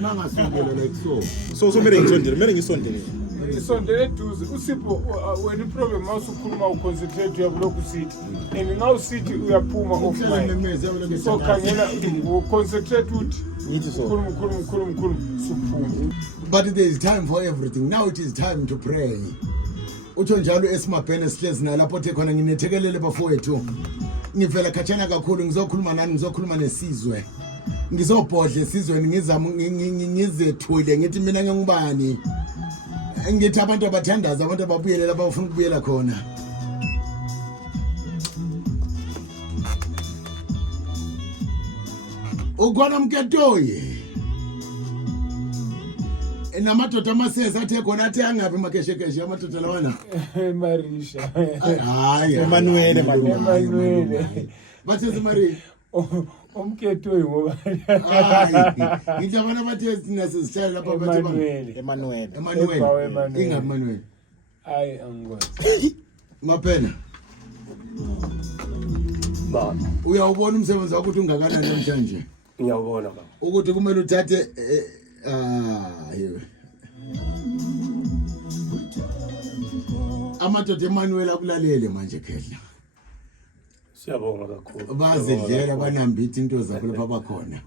mangasondela like so kumele ngisondele isondele eduze uSipho wena iproblem mawusukhuluma uconcentrate uyabulokhu sithi and now sithi uyaphuma off mic so khangela uconcentrate uthi khuluma suphuma. But there is time for everything. Now it is time to pray. Utsho njalo esimabhene sihlezi nalapho othe khona nginethekelele bafowethu ngivela khatshana kakhulu ngizokhuluma nani ngizokhuluma nesizwe ngizobhodla esizweni ngizama ngizethule ngithi mina ngingubani ngithi abantu abathandaza abantu ababuyelela abafuna ukubuyela khona ukwana mketoye namadoda amaseza athe khona athi angabe makeshekeshe amadoda lawana Marisha hayi Emmanuel bathi Maria umketoyi ngoba ngithi abana bathe sinasizishaya lapha bathi Emmanuel Emmanuel hayi angikwazi maphela baba uyawubona umsebenzi wakho ukuthi ungakanani namhlanje ngiyawubona baba ukuthi kumele uthathe amadoda Emmanuel akulalele manje khehla siyabonga kakhulu bazidlela banambithi into zakho lapha bakhona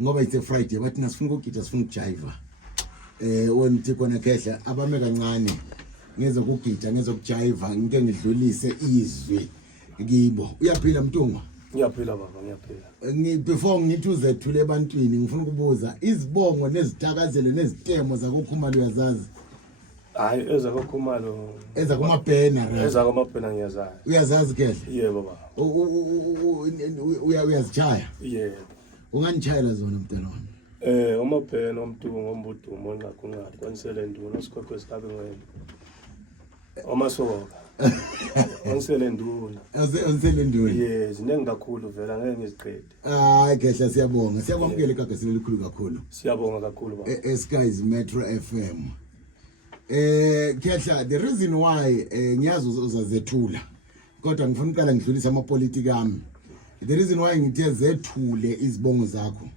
ngoba it's a Friday bathi nasifuna ukugida sifuna ukujiva wena uthi khona khehla abame kancane ngezokugida ngezokujiva ngike ngidlulise izwi kibo uyaphila mntungwa ngiyaphila baba ngiyaphila before ngithi uzethule ebantwini ngifuna ukubuza izibongo nezitakazelo nezitemo zakokhumalo uyazazi hayi ezakokhumalo ezakumabhena ezakamabhena ngiyazazi uyazazi kehla yebo baba uyazijaya yebo unganitshayela zona mntwana wami umabhena omntungu ngombudumo onqaqunqadi kwanisele nduno sikhokho sikabe ngwena omasoka Onsele nduna. Onsele nduna. Yes, zinengi kakhulu vela ngeke ngiziqede. Hayi khehla siyabonga. Siyakwamukela igagasini elikhulu kakhulu. Siyabonga kakhulu baba. Skies Metro FM. Khehla the reason why ngiyazi uzazethula. Kodwa ngifuna uqala ngidlulisa amapolitiki ami. The reason why ngithe zethule izibongo zakho.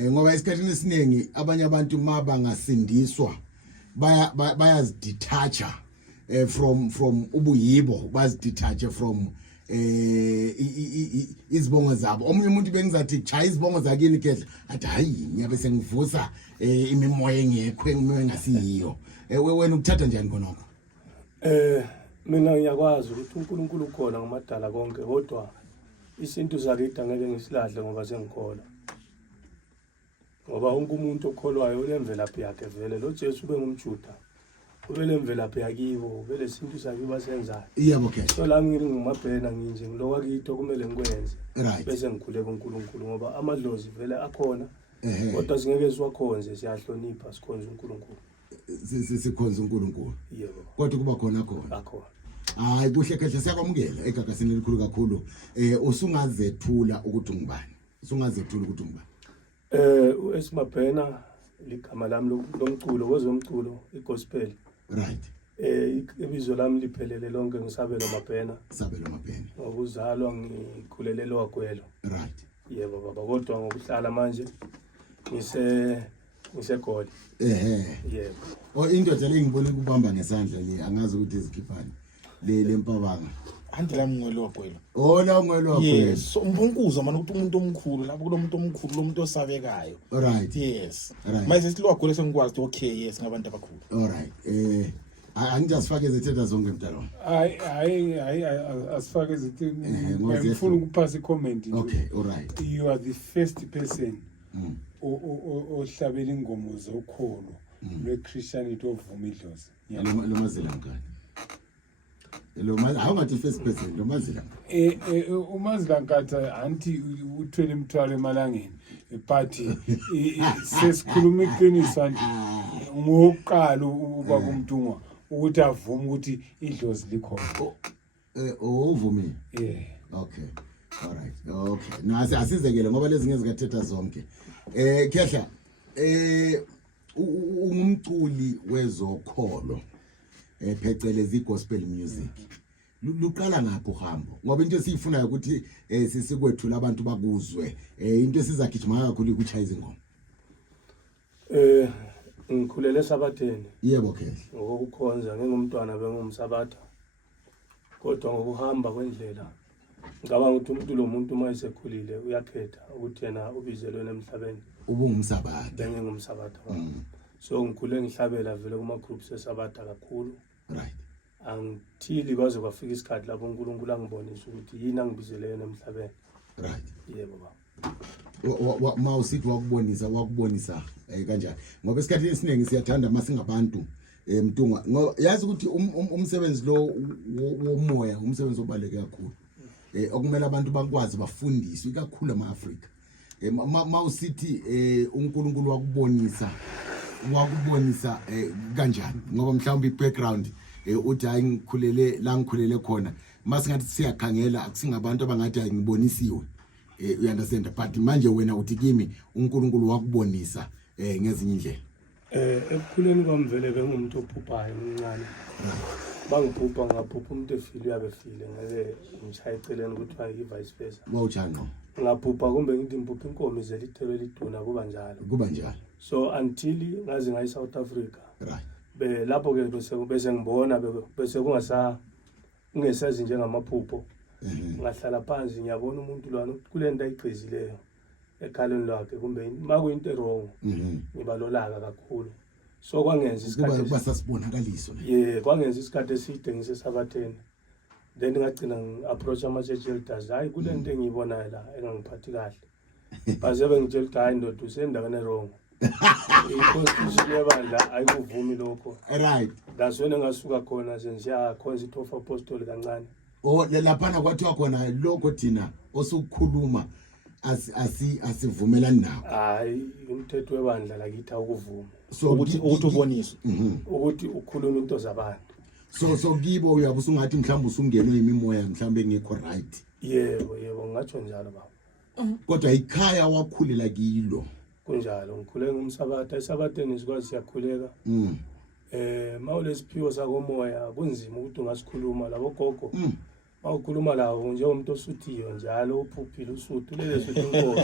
Ngoba isikhathini esiningi abanye abantu mabangasindiswa bayazidetacha from ubuyibo bazidetache from izibongo zabo. Omunye umuntu bengizathi chaya izibongo zakini khehla athi hayi ngiyabe sengivusa imimoya engekho engasiyiyo. Wena ukuthatha njani konoko? Mina ngiyakwazi ukuthi uNkulunkulu ukhona ngomadala konke kodwa isintu sakithi angeke ngisilahle ngoba sengikholwa. Ngoba wonke umuntu okholwayo unemvelaphi yakhe vele. Lo Jesu bengumJuda ubele imvelaphi yakibo vele isintu sakibo basenzayo. Yebo ke. So la ngingumabhena nginje ngilokwa kitho kumele ngikwenze. Right. Bese ngikhule kuNkulunkulu ngoba amadlozi vele akhona. Kodwa singeke siwakhonze siyahlonipha sikhonza uNkulunkulu. Sikhonza uNkulunkulu. Yebo. Kodwa kuba khona akhona. Hayi kuhle kahle siyakwamukela egagasini elikhulu kakhulu. Usungazethula ukuthi ungubani? Usungazethula ukuthi ungubani? uEsmabhena ligama lami lomculo wezomculo igospel. Right. Ibizo lami liphelele lonke ngisabelo Mabhena. Sabelo Mabhena. Ngokuzalwa ngikhulelelo wagwelo. Right. Yebo baba kodwa ngokuhlala manje ngisegoli. Yebo. Indoda lengibone kubamba ngesandla le angazi ukuthi izikhipani lempabanga. Andila mngwelo wagwelo. La mngwelo wagwelo. Yes, umbunkuza manje ukuthi umuntu omkhulu lapho kulomuntu omkhulu lo muntu osabekayo. Right. Yes. Right. Manje silwagwelo sengikwazi okay yes ngabantu abakhulu. All right. Angijasifake izithenda zonke mntalo. Hayi asifake izithenda. Ngifuna ukuphasa icomment nje. Okay, all right. You are the first person ohlabela ingomo zokholo lweChristianity ovuma idlozi. Lo mazela ngani? Awungathi first person lo mazela. Umazila nkatha anti uthwele imithwalo emalangeni. But sesikhuluma iqiniso nje ngoqala ubaba uMntungwa ukuthi avuma ukuthi idlozi likhona. Uvumi. Yeah. Okay. All right. Okay. No asizekele ngoba lezi ngeze kathetha zonke. Khehla ungumculi wezokholo. Phecelezi gospel music. Luqala ngapho uhambo ngoba into esiyifunayo ukuthi sikwethula abantu bakuzwe into esizagijima kakhulu ukuchaya izingoma. Ngikhulele esabatheni yebo ke ngokukhonza ngingumntwana bengumsabatha. Kodwa ngokuhamba kwendlela ngicabanga ukuthi umuntu lo muntu uma esekhulile uyakhetha ukuthi yena ubizelwe emhlabeni ubungumsabatha bengingumsabatha. So ngikhule ngihlabela vele kuma groups esabatha kakhulu. right Angithili kwaze kwafika isikhathi lapho uNkulunkulu angibonisa ukuthi yini angibizele yena emhlabeni. right Yebo baba. Mawusithi wakubonisa kanjani ngoba isikhathi esiningi siyathanda masingabantu Mtunga ngoba yazi ukuthi umsebenzi lo womoya umsebenzi obaleke kakhulu okumele abantu bakwazi bafundiswe kakhulu ama-Afrika mawusithi uNkulunkulu wakubonisa kanjani ngoba mhlawumbe i-background uthi hayi ngikhulele la ngikhulele khona masingathi siyakhangela akusingabantu abangathi hayi ngibonisiwe you understand but manje wena uthi kimi uNkulunkulu wakubonisa ngezinye indlela ekukhuleni kwami vele bengumuntu ophuphayo omncane bangiphupha ngaphupha umuntu efile uyabe efile ngeke ngishaya eceleni ukuthi hayi vice versa wawujana ngaphupha kumbe ngithi ngiphupha inkomo izele ithelo liduna kuba njalo so until ngaze ngayi South Africa right lapho ke bese ngibona bese ungesazi njengamaphupho ngahlala phansi ngiyabona umuntu lwana kule nto ayigqizileyo ekhaleni lakhe kumbe makuyinto wrong ngibalolaka kakhulu so kwangenza isikhathi kuba sasibonakaliso kwangenza isikhathi eside ngisesabatheni then ngagcina ngi-approach ama-church elders hayi kule nto engiyibonayo la engangiphathi kahle baze bengitshela ukuthi hayi ndoda usendaweni wrong i-constitution yebandla ayikuvumi lokho right that's when engasuka khona sengisiyakhonza i-Top Apostolic kancane laphana kwathiwa khona lokho thina osukukhuluma asivumelani nawo hayi umthetho webandla lakithi awukuvuma so ukuthi uboniswe ukuthi ukhuluma into zabantu so kibo uyabe usungathi mhlawumbe usungenwe imimoya mhlawumbe engekho right yebo ngatsho njalo baba kodwa ikhaya wakhulela kilo kunjalo ngikhule ngumsabatha esabatheni sikwazi siyakhuleka mawulesiphiwo sakomoya kunzima ukuthi ungasikhuluma labo gogo mawukhuluma lawo njengomuntu osuthiyo njalo uphuphile usuthu leleso inkomo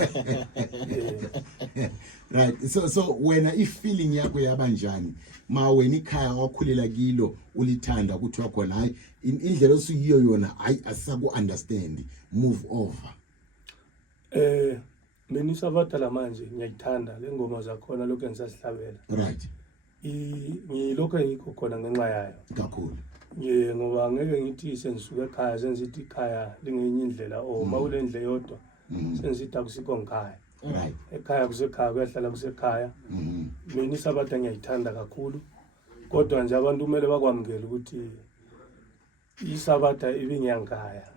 right so wena ifeeling yakho yabanjani ma wena ikhaya wakhulela kilo ulithanda ukuthi wakhona hayi indlela osuyiyo yona hayi asaku understand move over mina isabatha la manje ngiyayithanda le ngoma zakhona lokho engisasihlabela right ngilokho engikho khona ngenxa yayo kakhulu ngoba ngeke ngithi sengisuka ekhaya sengithi ikhaya lingenye indlela mawule ndle yodwa sengithi akusikho ngikhaya right ekhaya kusekhaya kuyahlala kusekhaya mina isabatha ngiyayithanda kakhulu kodwa nje abantu kumele bakwamukele ukuthi isabatha ibingiyangikhaya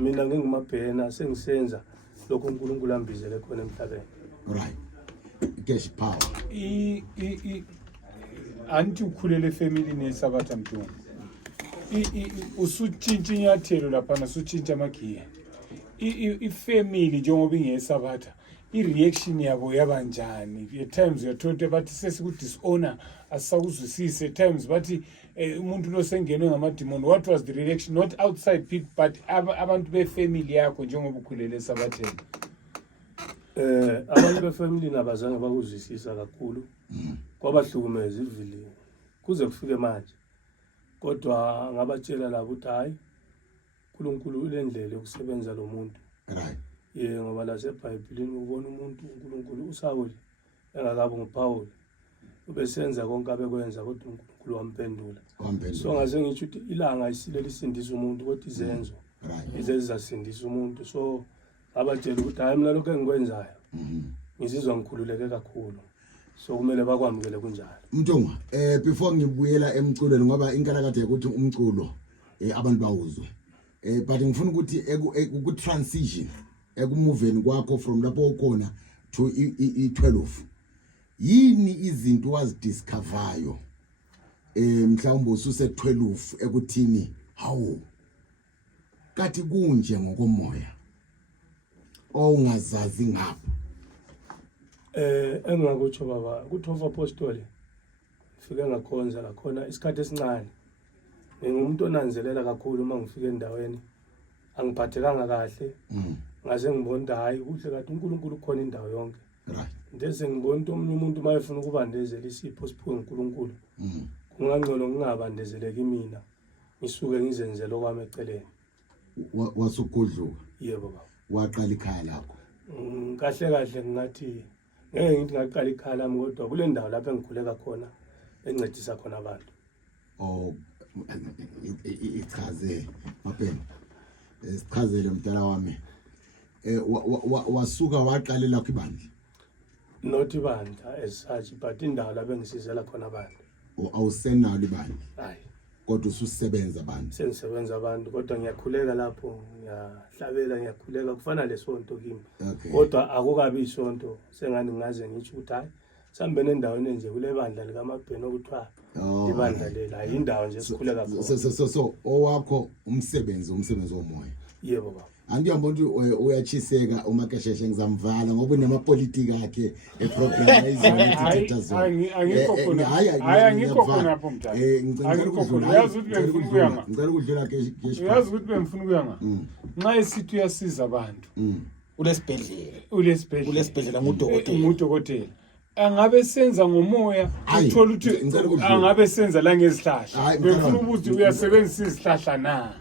mina ngingumabhena sengisenza lokho uNkulunkulu ambizele khona emhlabeni right cash power anti ukhulele family nesabatha Mtunga usutshintsha inyathelo laphana usutshintsha amagiya ifamily njengoba ingesabatha i-reaction yabo yabanjani at times uyathola bathi sesikudisownor asisakuzwisise at times bathi umuntu lo sengenwe ngamadimoni what was the reaction not outside people but abantu befamily yakho njengoba ukhulele esabatheni abantu befamily nabazange bakuzwisisa kakhulu kwabahlukumeza ivili kuze kufike manje kodwa ngabatshela labo ukuthi hayi uNkulunkulu ulendlela yokusebenza lo muntu right ngoba la seBhayibhelini ubona umuntu uNkulunkulu uSawuli engakabi nguPaul ubesenza konke abekwenza kodwa uNkulunkulu wamphendula so ngaze ngisho ukuthi ilanga ayisile lisindisa umuntu kodwa izenzo izezasindisa umuntu so abatshela ukuthi hayi mina lokho engikwenzayo ngizizwa ngikhululeke kakhulu so kumele bakwamukele kunjalo Mtunga before ngibuyela emculweni ngoba inkalakade ukuthi umculo abantu bawuzwe but ngifuna ukuthi ku transition ekumoveni kwakho from lapho ukhona to i12 yini izinto wazidiscoveryo mhlawumbe ususe 12 ekuthini hawo kathi kunje ngokomoya ongazazi ngapha engakutsho baba ku-Top Apostolic ngifike ngakhonza la khona isikhathi esincane ngingumuntu onanzelela kakhulu uma ngifika endaweni angiphathekanga kahle ngase ngibona hayi kuhle kathi uNkulunkulu khona indawo yonke ndeze ngibona omunye umuntu mayefuna ukubandezela isipho siphiwe uNkulunkulu kungangcono ngingabandezeleki mina ngisuke ngizenzele okwami eceleni. Wasugudluka Yebo baba. waqala ikhaya lakho. Kahle kahle ngathi ngeke ngithi ngaqala ikhaya lami kodwa kule ndawo lapho engikhuleka khona encedisa khona abantu. Oh, ichaze Mapena. Sichazele mdala wami. Wasuka waqalela kwibandla. Not ibandla as such but indawo lapho engisizela khona abantu. Awusenalo ibandla. Hayi. Kodwa ususebenza abantu. Sengisebenza abantu kodwa ngiyakhuleka lapho ngiyahlabela ngiyakhuleka kufana lesonto kimi. Kodwa akukabi isonto sengani ngaze ngithi ukuthi hayi sambe nendaweni nje kule bandla lika Mabhena okuthiwa ibandla lela indawo nje sikhuleka khona. So owakho umsebenzi womoya. Yebo baba. Angiyabona ukuthi uyachiseka uMakesheshe ngizamvala ngoba unemapolitiki akhe eprogram Angikho khona. Hayi angikho khona lapho mntana. Angikho khona. Uyazi ukuthi bengifuna kuyanga. Ngicela ukudlula ke. Uyazi ukuthi bengifuna kuyanga. Nxa isithi uyasiza abantu. Ulesibhedlela ngudokotela. Angabe senza ngomoya uthola ukuthi angabe senza la ngezihlahla. Bengifuna ukuthi uyasebenzisa izihlahla na.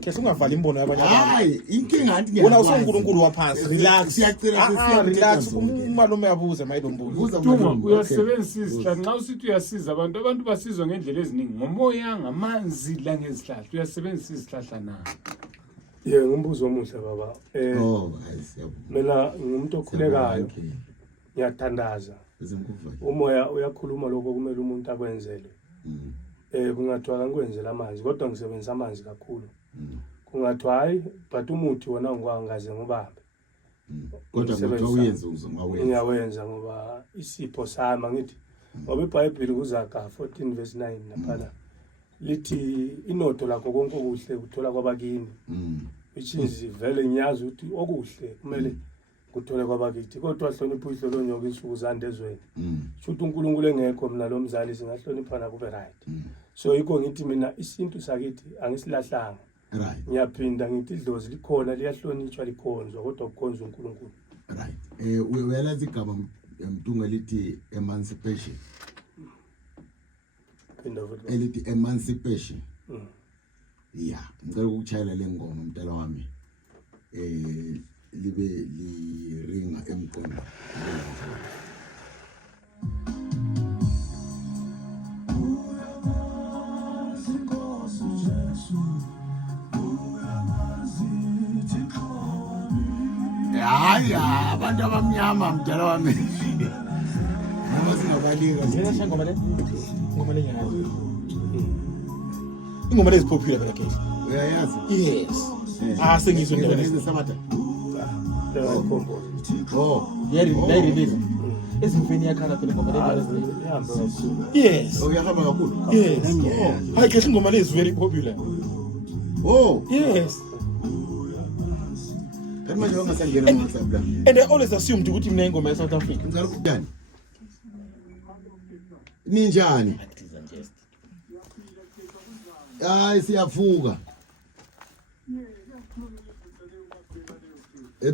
Ke singavali imbono yabanye abantu. Hayi inkinga anti wona usunkulunkulu waphansi relax. Siyacela Relax umalume yabuze mayilombuzo. Uyasebenzisa izihlahla nxa usithi uyasiza abantu basizwa ngendlela eziningi ngomoya ngamanzi la ngezihlahla. Uyasebenzisa izihlahla na. Yebo ngumbuzo omuhle baba. Mina ngumuntu okhulekayo. Ngiyathandaza. Umoya uyakhuluma lokho kumele umuntu akwenzele. Kungathiwa kangikwenzela amanzi kodwa ngisebenzisa amanzi kakhulu. Kungathiwa hayi but umuthi wona ngwangaze ngubambe. Kodwa ngithiwa uyenze uzomawenza. Ngiyawenza ngoba isipho sami ngithi ngoba iBhayibheli kuZaga 14:9 lapha lithi inotho lakho konke okuhle uthola kwabakini. Which is vele ngiyazi ukuthi okuhle kumele kuthole kwabakithi kodwa hlonipha uhlolo nyoka insuku zande ezweni. Futhi uNkulunkulu engekho mina lo mzali singahloniphana kube right. So yikho ngithi mina isintu sakithi angisilahlanga. Right. Ngiyaphinda ngithi idlozi likhona liyahlonitshwa likhonzwa kodwa ukukhonza uNkulunkulu. Right. Uyalazi igama mtunga lithi emancipation. Elithi emancipation. Yeah, ngicela ukuchayela lengoma mntala wami. Libe liringa emqondo. Hayi abantu abamnyama mdala wami. Noma singabalika Yena ngoma le? Ngoma le nyayo. Ingoma le is popular phela ke. uyayazi? Yes. Sengizwe ndaba Samata. Yayirelease. Ezimfeni yakhala phela ngoma le. Yes. Uyahamba kakhulu? Yes. Hayi ke ingoma le is very popular. Yes. Manje wangasangena WhatsApp la. And they always assumed ukuthi mina ingoma ya South Africa. Ngicela ukujani. Ninjani? Hayi siyavuka.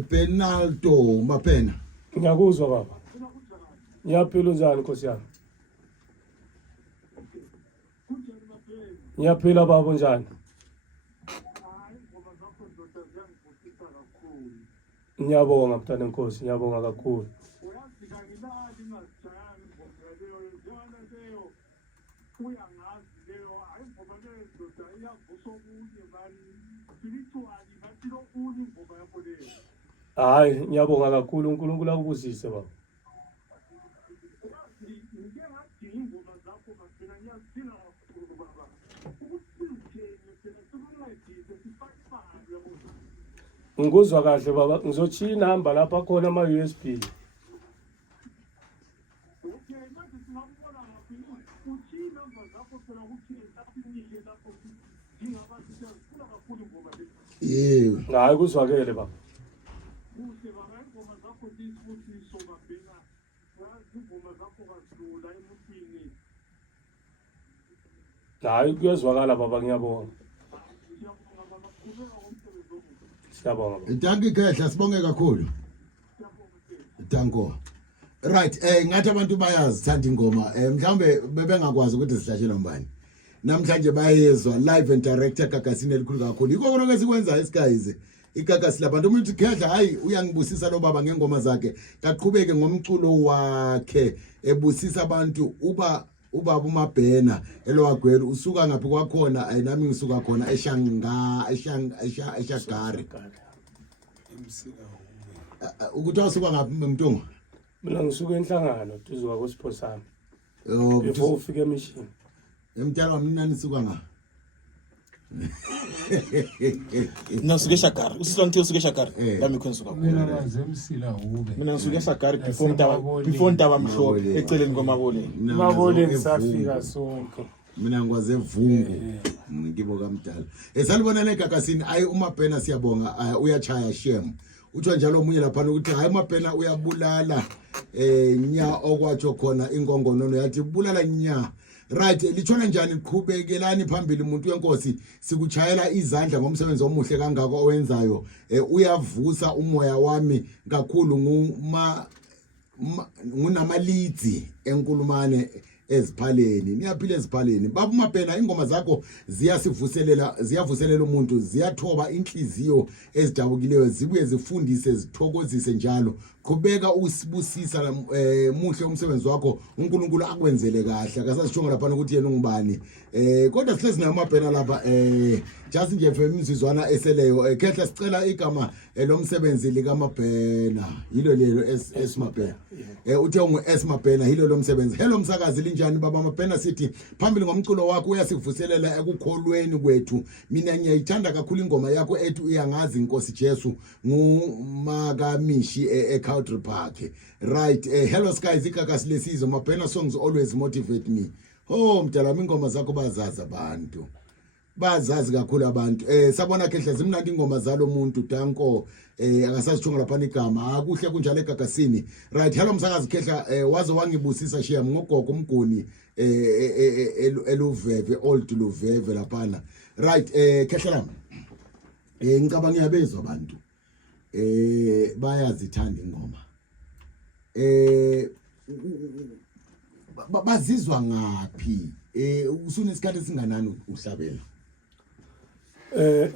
Penalto Mapena. Ngiyakuzwa baba. Ngiyaphila njani Nkosi yami? Ngiyaphila baba njani? Ngiyabonga mntana Nkosi, ngiyabonga kakhulu. Hayi ngiyabonga kakhulu uNkulunkulu akubusise baba. Ngikuzwa kahle baba, ngizochiya inamba lapha khona ama USB. Yebo. Hayi kuzwakele baba. Hayi kuyezwakala baba ngiyabonga. Siyabonga. Danke khehla sibonge kakhulu. Danko. Right, ngathi abantu bayazithanda ingoma. Mhlambe bebengakwazi ukuthi sihlatshelwa mbani. Namhlanje bayezwa live and direct egagasini elikhulu kakhulu. Yiko konke esikwenza eSkyze. Igagasi labantu umuntu khedla hayi uyangibusisa lo baba ngengoma zakhe. Kaqhubeke ngomculo wakhe ebusisa abantu ubaba uMabhena elowagwela usuka ngaphi kwakhona nami ngisuka khona eShagari. Ukuthi usuka ngaphi Mntungu? Mina ngisuka enhlangano duze kwaSipho sami. Before ufike emission. Emtshela mina nisuka ngaphi? Nasuke eShagari usisonto usuke eShagari lami khona suka mina ngazemsila ube mina ngisuke eShagari before Ntaba Mhlophe eceleni kwaMabole Mabole ngisafika sonke mina ngikwaze Vungu ngibo kamdala salibona negagasini ayi uMabhena siyabonga uyachaya shem utho njalo omunye lapha ukuthi hayi uMabhena uyabulala nya okwatsho khona ingongonono yathi bulala nya. Right, litshona njani qhubekelani phambili umuntu wenkosi sikuchayela izandla ngomsebenzi omuhle kangako owenzayo uyavusa umoya wami kakhulu ngunamalizi enkulumane eziphaleni niyaphila eziphaleni baba uMabhena ingoma zakho ziyavuselela umuntu ziyathoba inhliziyo ezidabukileyo zibuye zifundise zithokozise njalo qhubeka usibusisa muhle umsebenzi wakho uNkulunkulu akwenzele kahle akasasishonga lapha ukuthi yena ungubani kodwa sihlezi nayo uMabhena lapha just nje femizizwana eseleyo khehla sicela igama lomsebenzi lika Mabhena yilo lelo eSmabhena uthe ungu eSmabhena yilo lomsebenzi hello msakazi linjani baba Mabhena sithi phambili ngomculo wakho uyasivuselela ekukholweni kwethu mina ngiyayithanda kakhulu ingoma yakho ethi uyangazi inkosi Jesu ngumakamishi eCountry Park. Right, hello skies igagasi lesizwe Mabhena songs always motivate me. Oh mdala ingoma zakho bazazi abantu bazazi kakhulu abantu sabona khehla zimnandi ingoma zalo muntu danko akasasithunga lapha igama akuhle kunjalo egagasini. Right, hello msakazi khehla waze wangibusisa shiya ngogogo umguni eluveve old luveve lapha. Right, khehla lami ngicabanga ngiyabezwa abantu bayazithanda ingoma bazizwa ngapi usunesikhathi singanani uhlabela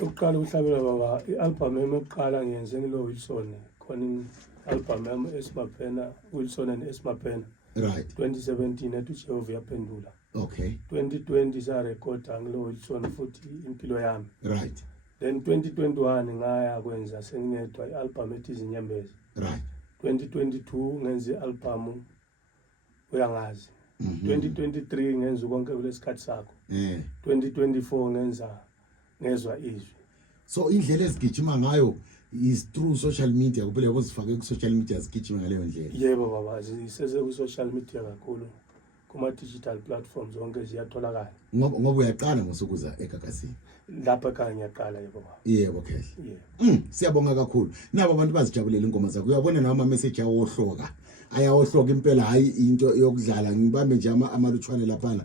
uqala uhlabela baba ialbum yami yokuqala ngiyenze ngilo Wilson khona album yami eSmabhena Wilson and eSmabhena right 2017 ethi Jehova yaphendula okay 2020 sa record ngilo Wilson futhi impilo yami right then 2021 ngaya kwenza sengiyedwa ialbum ethi Izinyembezi right 2022 ngenza ialbum uyangazi 2023 ngenza konke kulesikhathi sakho 2024 ngezwa izwi so indlela esigijima ngayo is through social media kuphela ukuzifaka ku social media zigijima ngaleyo ndlela yebo baba zisese ku social media kakhulu kuma digital platforms zonke ziyatholakala ngoba uyaqala ngosukuza egagasini lapha kanye ngiyaqala yebo yebo okay siyabonga kakhulu nabo abantu bazijabulela ingoma zakho uyabona nama message awohloka ayawohloka impela hayi into yokudlala ngibambe nje amalutshwane lapha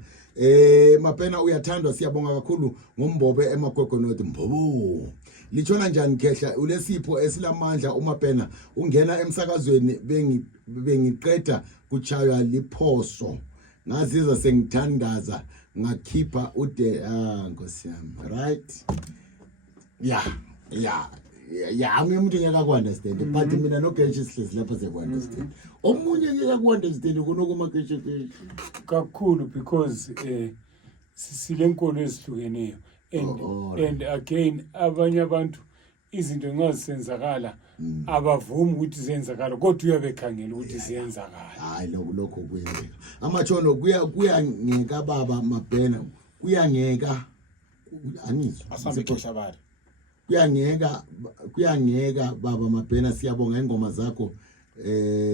Mabhena uyathandwa siyabonga kakhulu ngombobe emagwegonoti mbobo litshona njani khehla ulesipho esilamandla uMabhena ungena emsakazweni bengiqeda kuchaywa liphoso ngaziza sengithandaza ngakhipha ude nkosi yami right yeah umuntu ngeke akwanderstand but mina no George sihlezi lapha sekwanderstand omunye ngeke akwanderstand kunokuma George kakhulu because silenkolo ezihlukeneyo and again abanye abantu izinto ngazisenzakala abavumi ukuthi zenzakala kodwa uyabekhangela ukuthi ziyenzakala hayi lokho kwenzeka amatshono kuyangeka baba Mabhena kuyangeka anizwa asambe xeshabari kuyangeka baba Mabhena siyabonga ingoma zakho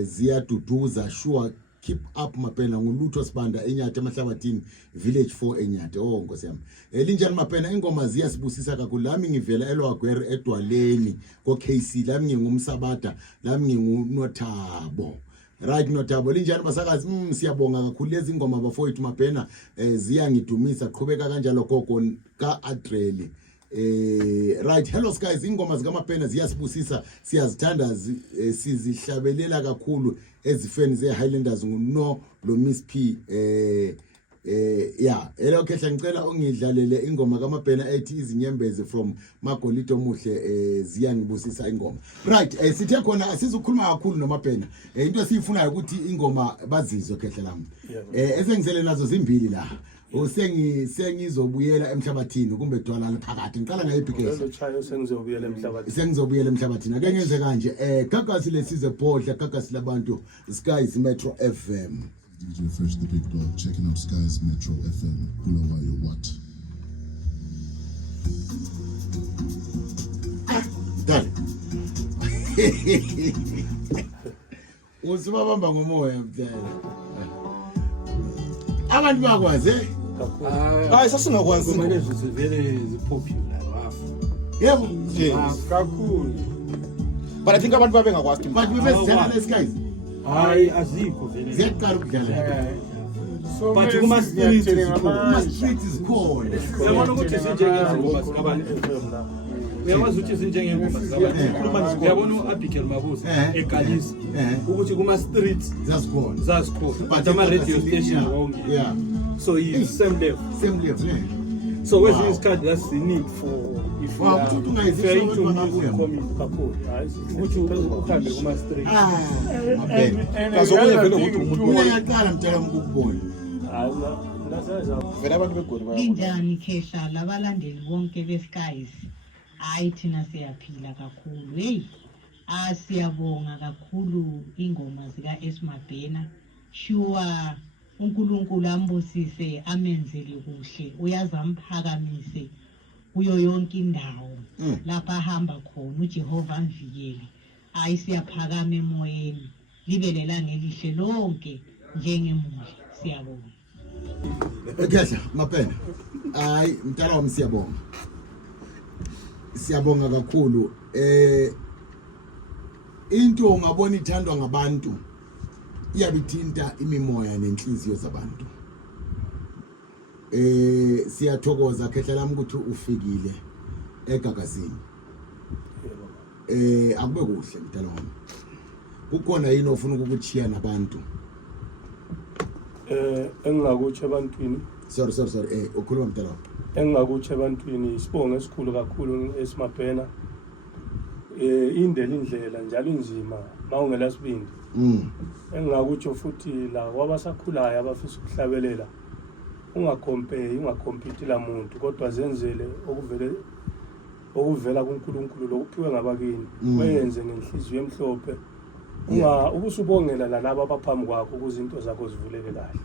ziyaduduza sure keep up Mabhena ngulutho sibanda eNyathe emahlabathini village 4 eNyathe nkosi yami linjani Mabhena ingoma ziyasibusisa kakhulu lami ngivela eLwagwere edwaleni ko KC lami ngingumsabada lami nginguNothabo right Nothabo linjani basakazi siyabonga kakhulu lezi ingoma bafowethu Mabhena ziyangidumisa qhubeka kanjalo gogo ka Adreli Right, hello guys, ingoma zikaMapena ziyasibusisa, siyazithanda, sizihlabelela kakhulu ezifeni ze-Highlanders nguno lo Miss P. Yeah, hello Khehla, ngicela ungidlalele ingoma kaMapena ethi izinyembezi from Magolito Muhle, ziyangibusisa ingoma. Right, sithe khona asizukhuluma kakhulu noMapena. Into esiyifunayo ukuthi ingoma bazizwe Khehla lami. Esengizele nazo zimbili la. Sengizobuyela emhlabathini kumbe dwala liphakathi. Ngiqala ngayiphi ke? Sengizobuyela emhlabathini. Sengizobuyela emhlabathini. Ake ngenze kanje. Gagasi lesize Bhodla, gagasi labantu Skies Metro FM. DJ Fresh the Big Dog, checking out Skies Metro FM. Bulawayo what? Dale. Usibabamba ngomoya mdala. Abantu bakwazi Hayi sasingakwazi kumele zivele zipopular wafu. yebo kakhulu. but I think abantu babengakwazi but bebezidlala Skies Hayi azikho vele. ziyaqala ukudlala So But many kuma streets siyathela zikhona. ngamandla. streets is cold. Uyabona ukuthi zinjengengoma zikabantu. Uyakwazi ukuthi zinjengengoma zikabantu. Khuluma uyabona uAbigail Mabuza eGalisa ukuthi kuma streets That's cold. zazikhona. But ama radio station wonke. Yeah, So it's same level. same level. So kwezinye isikhathi that's the need for if you Wow, are ukuthi ungayiziswa if you are into ukuthi music bangabuya. community kakhulu. Ukuthi uhambe kuma streets. Mapena And Kazokuya another vele thing ukuthi too, uyaqala mdala ngokubona. Hayi nasaza vele abantu begodi baya Linjani Khehla labalandeli bonke beSkies? Hayi thina siyaphila kakhulu. Hey. Siyabonga kakhulu ingoma zika Esmabhena. Sure uNkulunkulu ambusise amenzele kuhle. Uyazamphakamise kuyo yonke indawo lapha hamba khona uJehova amvikele. Hayi siyaphakama emoyeni. Libelela ngelihle lonke njengemuhle. Siyabonga. Khehla Mapena, hayi mntala wami siyabonga. Siyabonga kakhulu. Into ungabona ithandwa ngabantu iyabithinta imimoya nenhliziyo zabantu. Siyathokoza Khehla lami ukuthi ufikile eGagasini. Akube kuhle mntala wami. Kukhona yini ofuna ukukuchiya nabantu? Engingakutsho ebantwini Sorry, ukhuluma mntala wami. engingakutsho ebantwini isibongo esikhulu kakhulu eSmabhena. Indlela indlela njalo inzima mawungela sibindi. Engingakutsho futhi la wabasakhulayo abafisa ukuhlabelela ungacompete la muntu kodwa zenzele okuvela kuNkulunkulu lokuphiwe ngabakini wenze ngenhliziyo emhlophe. Ubusubongela lalabo abaphambi kwakho ukuze into zakho zivuleke kahle.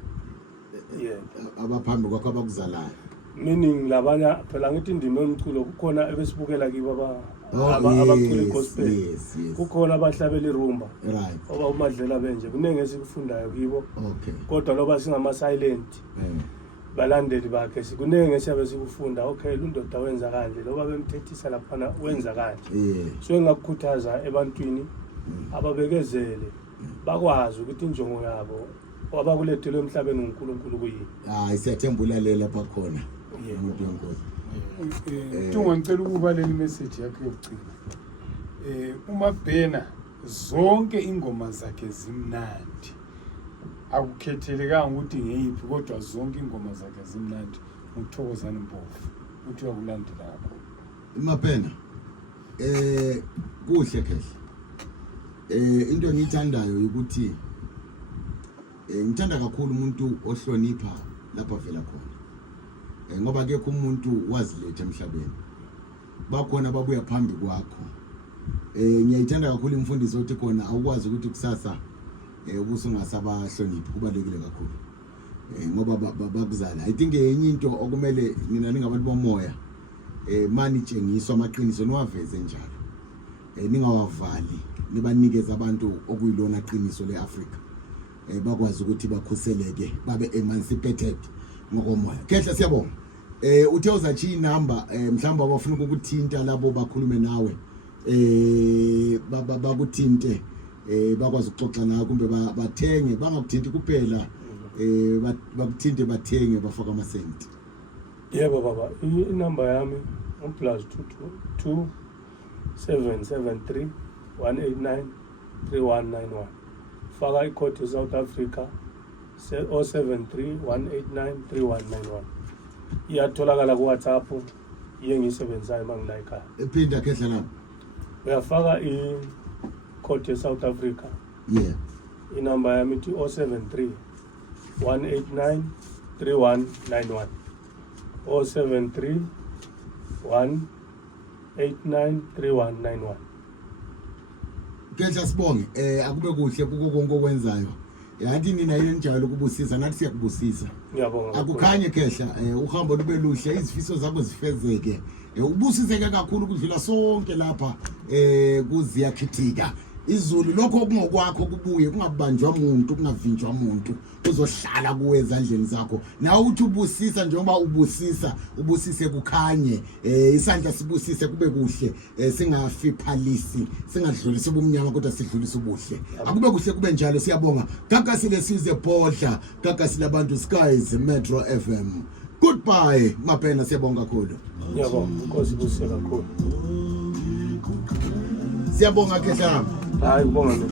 Abaphambi kwakho abakuzalayo. Meaning labanya phela ngithi indima yomculo kukhona ebesibukela kibo abacula gospel. Yes. Kukhona abahlabela irumba. Right. Oba umadlela benje kunenge esikufundayo kibo. Okay. Kodwa loba singama silent balandeli bakhe sikunenge siyabe sikufunda. Okay, lundoda wenza kanje loba bemthethisa lapha wenza kanje. So engakukhuthaza ebantwini ababekezele bakwazi ukuthi injongo yabo wabakulethele emhlabeni uNkulunkulu kuyini. Hayi siyathemba ulalela lapha khona. Umuntu wenkosi. Ngicela ukuba le message yakhe yokugcina. uMabhena zonke ingoma zakhe zimnandi. Akukhethelekanga ukuthi ngeyiphi kodwa zonke ingoma zakhe zimnandi. Ngithokozana Mpofu uthi uyakulandela lapho. Mapena kuhle Khehla. Into engiyithandayo ukuthi ngithanda kakhulu umuntu ohlonipha lapha vela khona. Ngoba akekho umuntu waziletha emhlabeni. Bakhona babuya phambi kwakho. Ngiyayithanda kakhulu imfundiso othi khona awukwazi ukuthi kusasa ubusungasabahloniphi kubalekile kakhulu. Ngoba bakuzala. I think enye into okumele mina ningabantu bomoya manitshengiswa amaqiniso niwaveze njalo. Ningawavali nibanikeza abantu okuyilona qiniso leAfrika. Bakwazi ukuthi bakhuseleke babe emancipated ngokomoya. Khehla siyabonga. Uthe uzachi inamba mhlawumbe abafuna ukukuthinta labo bakhulume nawe. Bakuthinte bakwazi ukuxoxa nawe kumbe bathenge bangakuthinti kuphela bakuthinte bathenge bafaka amasenti. Yebo baba, inamba yami plus 22 773 189 3191. Faka ikhodi South Africa 073 189 3191. Iyatholakala ku WhatsApp yengisebenzayo mangila ekhaya. Ephinda khehla lapho. Uyafaka ikhodi South Africa. Yeah. Inamba yami ithi 073 189 3191. 073 189 3191. Khehla sibonge akube kuhle kuko konke okwenzayo. Yathi nina yenjalo ukubusisa nathi siyakubusisa. Ngiyabonga. Akukhanye khehla uhambo lube luhle izifiso zakho zifezeke. Ubusiseke kakhulu kudlula sonke lapha kuziyakhithika. Izulu lokho kungokwakho kubuye kungabanjwa umuntu kungavinjwa umuntu uzohlala kuwe ezandleni zakho nawe uthi ubusisa njengoba ubusise kukhanye isandla sibusise kube kuhle singafiphalisi singadlulisi ubumnyama kodwa sidlulise ubuhle akube kuhle kube njalo siyabonga gagasile size bodla gagasile abantu Skies Metro FM goodbye Mapena siyabonga kakhulu Ngiyabonga inkosi ibusise kakhulu siyabonga khehla hayi ubonga